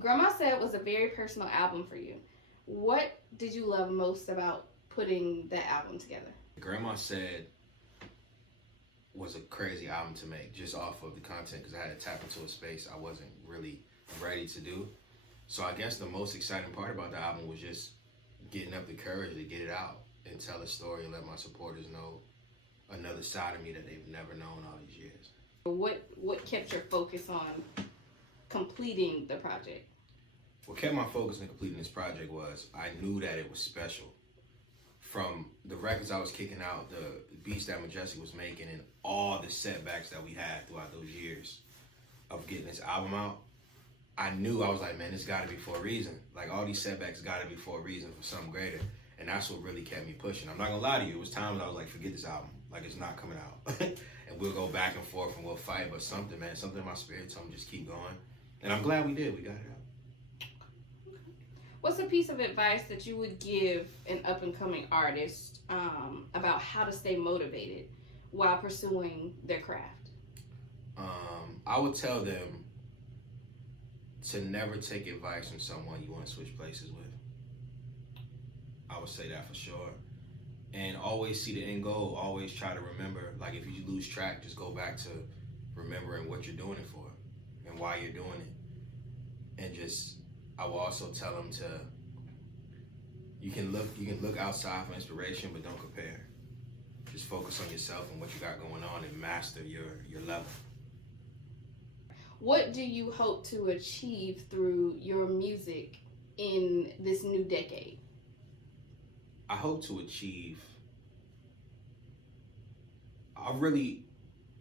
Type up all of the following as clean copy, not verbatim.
Grandma Said was a very personal album for you. What did you love most about putting that album together? Grandma Said was a crazy album to make just off of the content because I had to tap into a space I wasn't really ready to do. So I guess the most exciting part about the album was just getting up the courage to get it out and tell a story and let my supporters know another side of me that they've never known all these years. What kept your focus on completing the project? What kept my focus in completing this project was I knew that it was special. From the records I was kicking out, the beats that MaDrique was making, and all the setbacks that we had throughout those years of getting this album out, I knew, I was like, man, this gotta be for a reason. Like, all these setbacks gotta be for a reason, for something greater. And that's what really kept me pushing. I'm not gonna lie to you, it was times I was like, forget this album. Like, it's not coming out. And we'll go back and forth and we'll fight, but something, man, something in my spirit told me just keep going. And I'm glad we did, we got it out. What's a piece of advice that you would give an up-and-coming artist about how to stay motivated while pursuing their craft? I would tell them to never take advice from someone you want to switch places with. I would say that for sure. And always see the end goal. Always try to remember, like if you lose track, just go back to remembering what you're doing it for and why you're doing it. And just, I will also tell them to, you can look outside for inspiration, but don't compare. Just focus on yourself and what you got going on and master your level. What do you hope to achieve through your music in this new decade? I hope to achieve,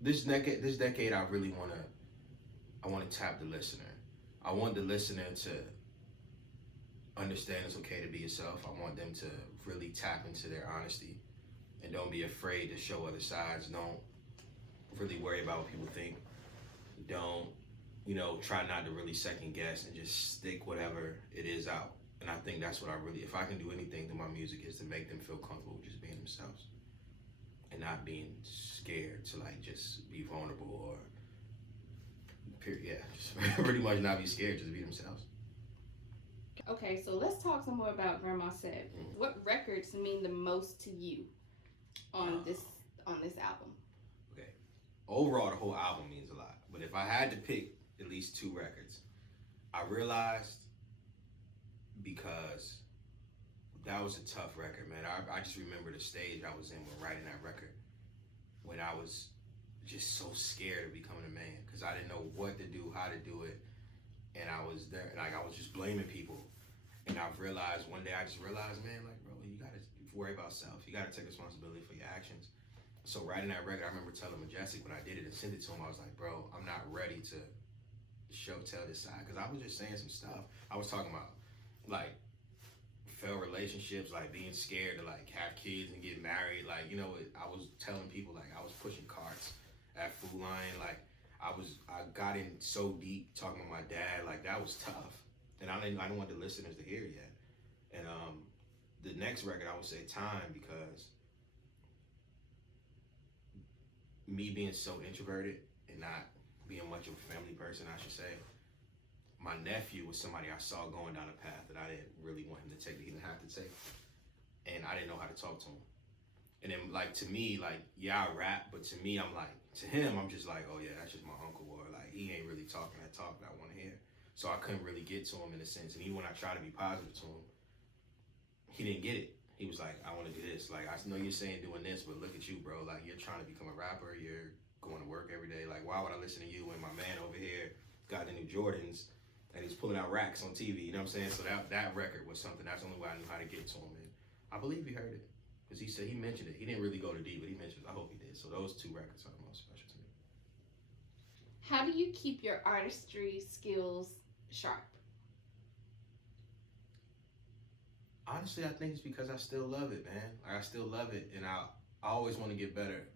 this decade I really want to tap the listener. I want the listener to understand it's okay to be yourself. I want them to really tap into their honesty and don't be afraid to show other sides. Don't really worry about what people think. Don't, try not to really second guess and just stick whatever it is out. And I think that's what if I can do anything through my music, is to make them feel comfortable with just being themselves and not being scared to just be vulnerable or, just pretty much not be scared, just be themselves. Okay, so let's talk some more about Grandma Said. What records mean the most to you on this album? Okay, overall the whole album means a lot, but if I had to pick at least 2 records, I realized, because that was a tough record, man. I just remember the stage I was in when writing that record, when I was just so scared of becoming a man, because I didn't know what to do, how to do it, and I was there, I was just blaming people. And I realized one day, man, bro, you gotta worry about self. You gotta take responsibility for your actions. So writing that record, I remember telling MaDrique when I did it and sent it to him, I was like, bro, I'm not ready to tell this side, because I was just saying some stuff. I was talking about failed relationships, being scared to have kids and get married. I was telling people I was pushing carts at Food Lion. I got in so deep talking with my dad. That was tough, and I didn't want the listeners to hear it yet. And the next record, I would say Time, because me being so introverted and not being much of a family person, I should say, my nephew was somebody I saw going down a path that I didn't really want him to take, that he didn't have to take. And I didn't know how to talk to him. And then to me, yeah, I rap, but to me, to him, I'm just oh yeah, that's just my uncle, or he ain't really talking that talk that I want to hear. So I couldn't really get to him in a sense. And even when I tried to be positive to him, he didn't get it. He was like, I want to do this. I know you're saying doing this, but look at you, bro. You're trying to become a rapper. You're going to work every day. Why would I listen to you when my man over here got the new Jordans and he's pulling out racks on TV? You know what I'm saying? So that record was something, that's the only way I knew how to get to him. And I believe he heard it, because he said, he mentioned it. He didn't really go to deep, but he mentioned it. I hope he did. So those 2 records are the most special to me. How do you keep your artistry skills sharp? Honestly, I think it's because I still love it, man. I still love it, and I always want to get better.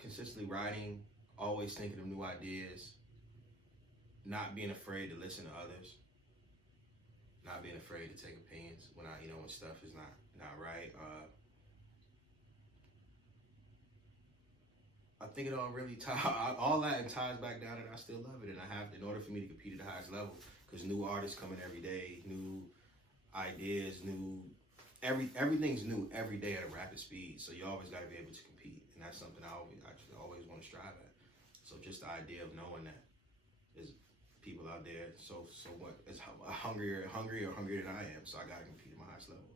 Consistently writing, always thinking of new ideas, not being afraid to listen to others, not being afraid to take opinions when when stuff is not right. I think it all really all that ties back down, and I still love it. And I have, in order for me to compete at the highest level, because new artists coming every day, new ideas, everything's new every day at a rapid speed. So you always got to be able to compete, and that's something I just always want to strive at. So just the idea of knowing that there's people out there so what is hungrier than I am, so I got to compete at my highest level.